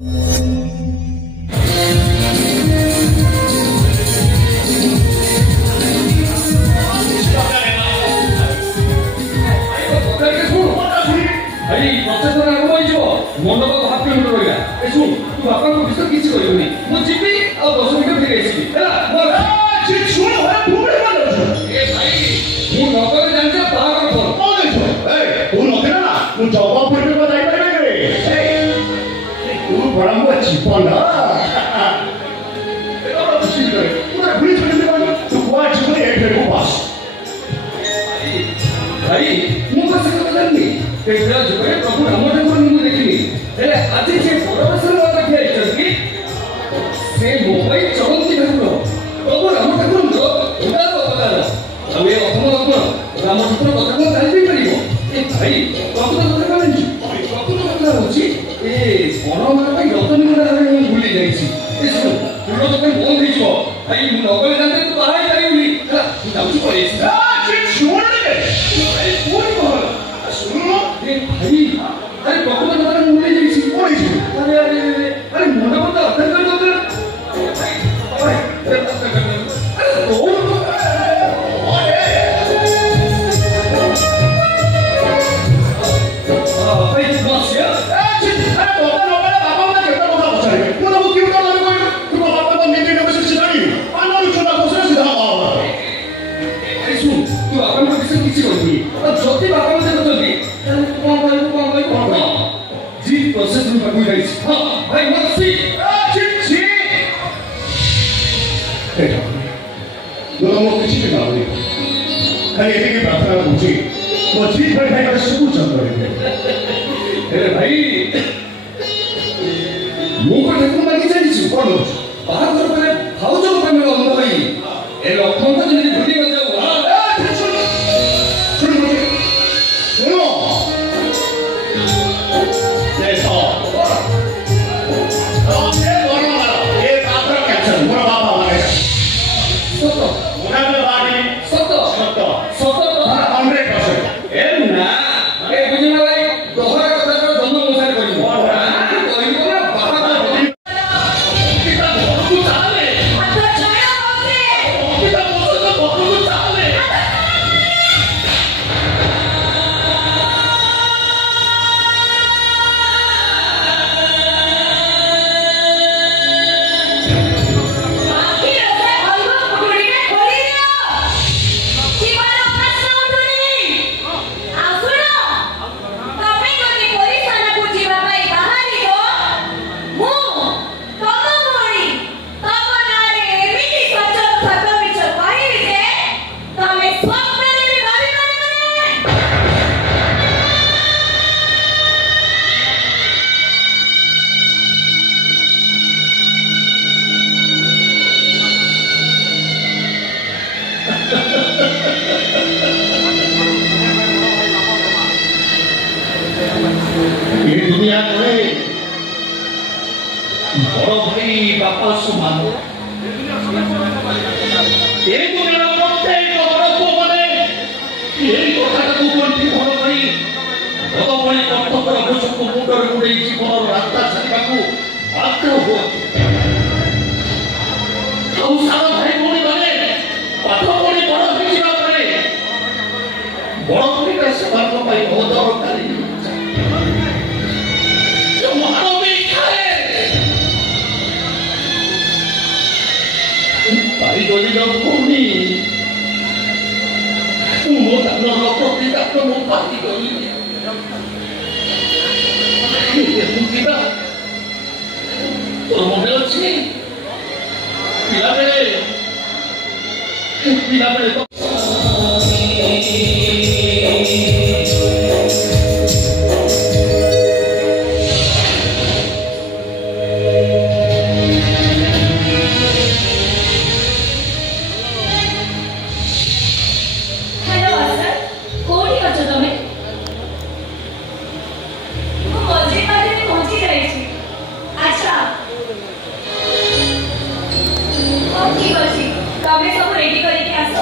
मंडप half kilometre रहा ए सुन तू बापा को विषय किसी कहबनी मु जीपी आ 10 मिनिट फेर आइछि हैला मोर छी सुन हो पूरे मन ए भाई मु नगर जानते बाहर फोन कोन छ ए तू नथे ना तू जवाब पूरे को जाई पाइबे रे ए तू बड़ा मु जीपन ना ए तो खुशी करे पूरा भूली छोड़ दे तू कोआ जीवन एक फेर को पास भाई मु बस को जाननी तेरा जो है प्रभु रामचंद्र ने देखिनी हेले आज जे परमेश्वर वाला के आइछकी से मोबाइल चलती ठाकुर प्रभु रामचंद्र जो उदार अवतार हमें अहम रामचंद्र कथा को जानि परिबो ए भाई प्रभु कथा कहनी प्रभु कथा होची ए मनोमान भाई रतन मुंडा रे भूली जाईछी ए सुन तुलो तो बंद होई जो भाई मु नगले जानते तू बाहर जाईउनी हला तू जाउची पळेछि आ छी छोड़ दे भाई कोई कहला सुनो ए भाई अरे प्रभु कथा मुंडे जाईछि पळेछि अरे अरे अरे मुंडा बंदा अथर कर दो भाई अरे ओ प्रोसेस में पकड़ गई हां भाई मत सी छी दोनों किसी के ना होई खाली एक की प्रार्थना पूछी वो जीत भाई भाई का सब चल रहे थे अरे भाई मुंह को ठाकुर मागी जानी छु कोन बाहर घर पर हाउ जो पर मेरा अंदर भाई ए लखन को जने भूली गए जाओ हां सुन मुझे सुनो ठीक अच्छी तमें सब रेडी करके आस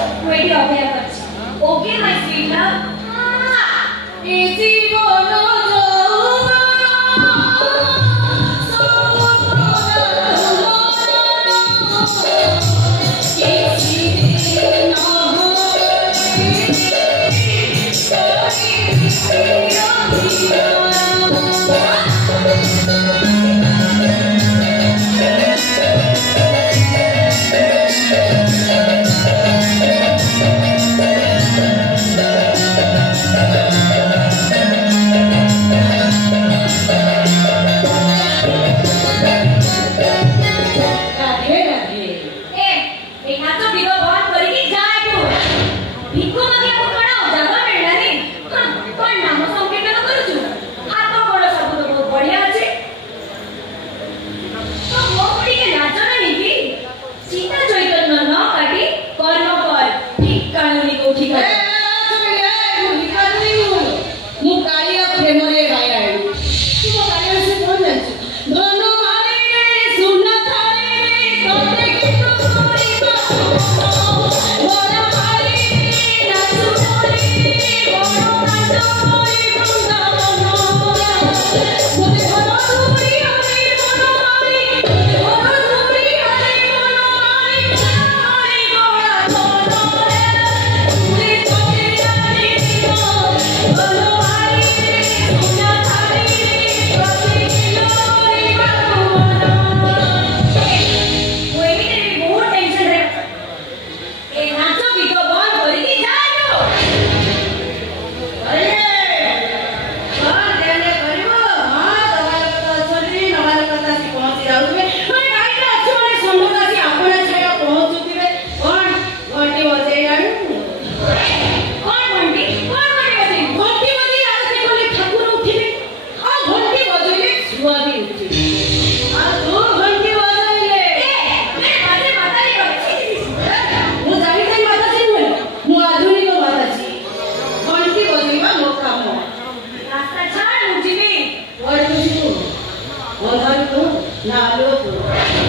अंधार को ना आलो को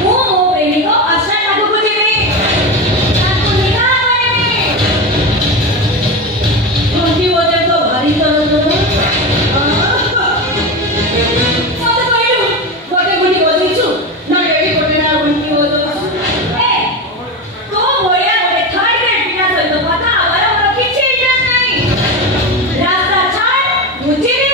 मो मो प्रेमी को आशा लागू बुझिबे ताको निकाह करबे घंटी बजे तो भारी तरह सब कहलु गोटे घंटी बजिछु ना रेडी कोटे ना घंटी बजो ए तो भया गोटे थर्ड ग्रेड पिना सहित कथा आबार हमरा किछि इंटरेस्ट नाही रास्ता छाड़ बुझिबे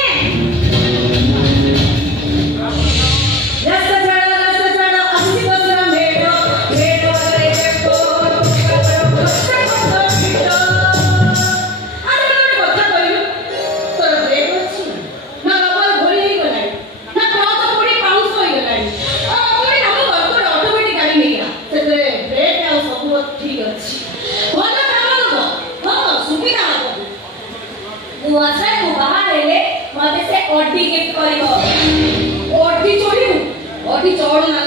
ओटी गिफ्ट करिवो ओटी छोड़ियो ओटी छोड़ ना